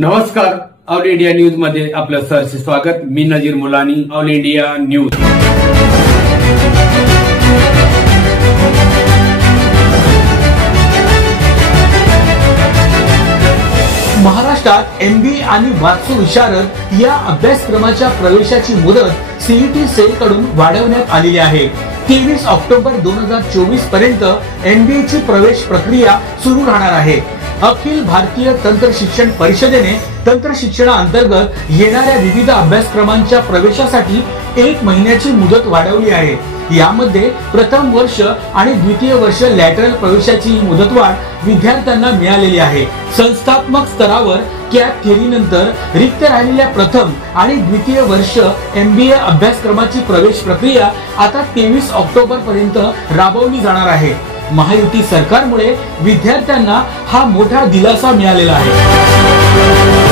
नमस्कार, all India news मध्ये आपलं सहर्ष स्वागत। मी नजीर मुलानी, ऑल इंडिया न्यूज। महाराष्ट्रात MBA आणि वास्तू विशारद या अभ्यासक्रमाच्या प्रवेशाची मुदत CET सेल कडून वाढवण्यात आलेली आहे। 23 ऑक्टोबर 2024 पर्यंत MBA ची प्रवेश प्रक्रिया सुरू राहणार आहे। अखिल भारतीय तंत्र शिक्षण परिषदेने तंत्र शिक्षणाअंतर्गत येणाऱ्या विविध अभ्यासक्रमांच्या प्रवेशासाठी 1 महिन्याची मुदत वाढवली आहे। यामध्ये प्रथम वर्ष आणि द्वितीय वर्ष लॅटरल प्रवेशाची मुदतवाढ विद्यार्थ्यांना मिळालेली आहे। संस्थात्मक स्तरावर कॅप थेरी नंतर रिक्त राहिलेल्या प्रथम आणि द्वितीय वर्ष MBA अभ्यासक्रमाची प्रवेश प्रक्रिया आता 23 ऑक्टोबर पर्यंत राबवली जाणार आहे। महायुती सरकारमुळे विद्यार्थ्यांना हा मोठा दिलासा मिळालेला आहे।